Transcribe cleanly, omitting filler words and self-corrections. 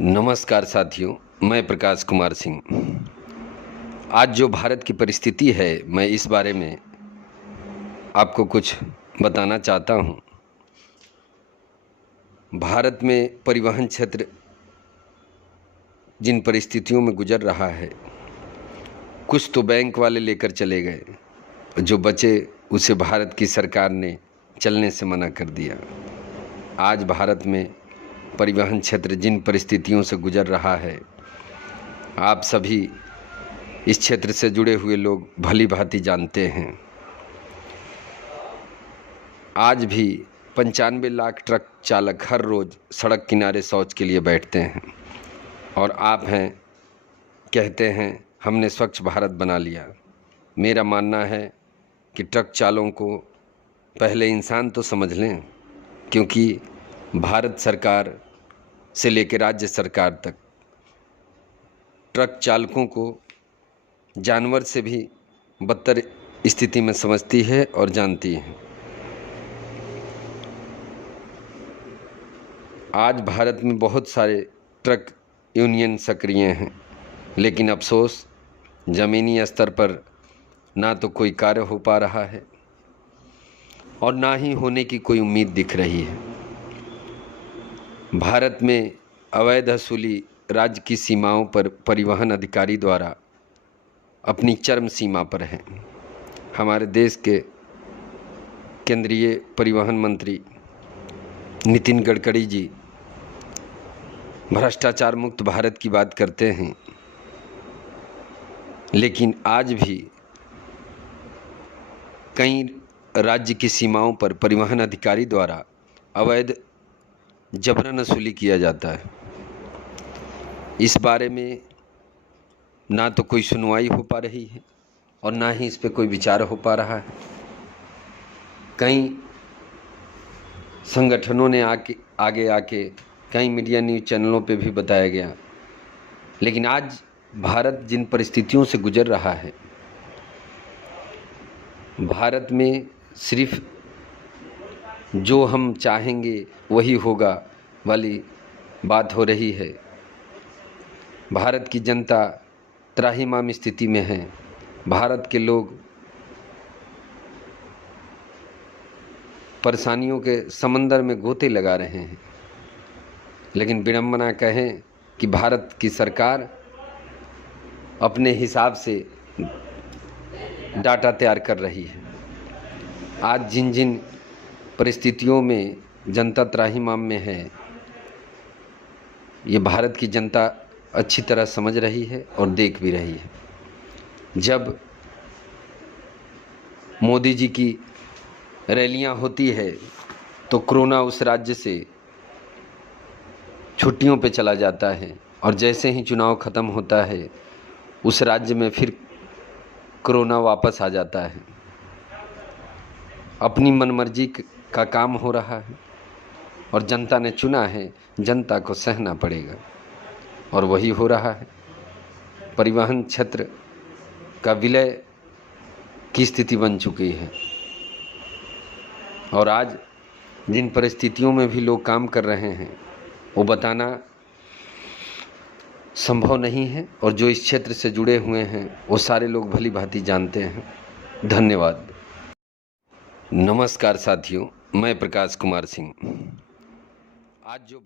नमस्कार साथियों, मैं प्रकाश कुमार सिंह। आज जो भारत की परिस्थिति है, मैं इस बारे में आपको कुछ बताना चाहता हूँ। भारत में परिवहन क्षेत्र जिन परिस्थितियों में गुजर रहा है, कुछ तो बैंक वाले लेकर चले गए, जो बचे उसे भारत की सरकार ने चलने से मना कर दिया। आज भारत में परिवहन क्षेत्र जिन परिस्थितियों से गुजर रहा है, आप सभी इस क्षेत्र से जुड़े हुए लोग भली भांति जानते हैं। आज भी 95 लाख ट्रक चालक हर रोज़ सड़क किनारे शौच के लिए बैठते हैं और आप हैं, कहते हैं हमने स्वच्छ भारत बना लिया। मेरा मानना है कि ट्रक चालकों को पहले इंसान तो समझ लें, क्योंकि भारत सरकार से लेकर राज्य सरकार तक ट्रक चालकों को जानवर से भी बदतर स्थिति में समझती है और जानती है। आज भारत में बहुत सारे ट्रक यूनियन सक्रिय हैं, लेकिन अफसोस ज़मीनी स्तर पर ना तो कोई कार्य हो पा रहा है और ना ही होने की कोई उम्मीद दिख रही है। भारत में अवैध वसूली राज्य की सीमाओं पर परिवहन अधिकारी द्वारा अपनी चरम सीमा पर है। हमारे देश के केंद्रीय परिवहन मंत्री नितिन गडकरी जी भ्रष्टाचार मुक्त भारत की बात करते हैं, लेकिन आज भी कई राज्य की सीमाओं पर परिवहन अधिकारी द्वारा अवैध जबरन वसूली किया जाता है। इस बारे में ना तो कोई सुनवाई हो पा रही है और ना ही इस पे कोई विचार हो पा रहा है। कई संगठनों ने आगे आके कई मीडिया न्यूज़ चैनलों पे भी बताया गया, लेकिन आज भारत जिन परिस्थितियों से गुजर रहा है, भारत में सिर्फ जो हम चाहेंगे वही होगा वाली बात हो रही है। भारत की जनता त्राहिमाम स्थिति में है। भारत के लोग परेशानियों के समंदर में गोते लगा रहे हैं, लेकिन विडंबना कहें कि भारत की सरकार अपने हिसाब से डाटा तैयार कर रही है। आज जिन जिन परिस्थितियों में जनता त्राहिमाम में है, ये भारत की जनता अच्छी तरह समझ रही है और देख भी रही है। जब मोदी जी की रैलियां होती है तो कोरोना उस राज्य से छुट्टियों पे चला जाता है, और जैसे ही चुनाव ख़त्म होता है उस राज्य में फिर कोरोना वापस आ जाता है। अपनी मनमर्जी का काम हो रहा है और जनता ने चुना है, जनता को सहना पड़ेगा, और वही हो रहा है। परिवहन क्षेत्र का विलय की स्थिति बन चुकी है और आज जिन परिस्थितियों में भी लोग काम कर रहे हैं वो बताना संभव नहीं है, और जो इस क्षेत्र से जुड़े हुए हैं वो सारे लोग भली भांति जानते हैं। धन्यवाद। नमस्कार साथियों, मैं प्रकाश कुमार सिंह। आज जो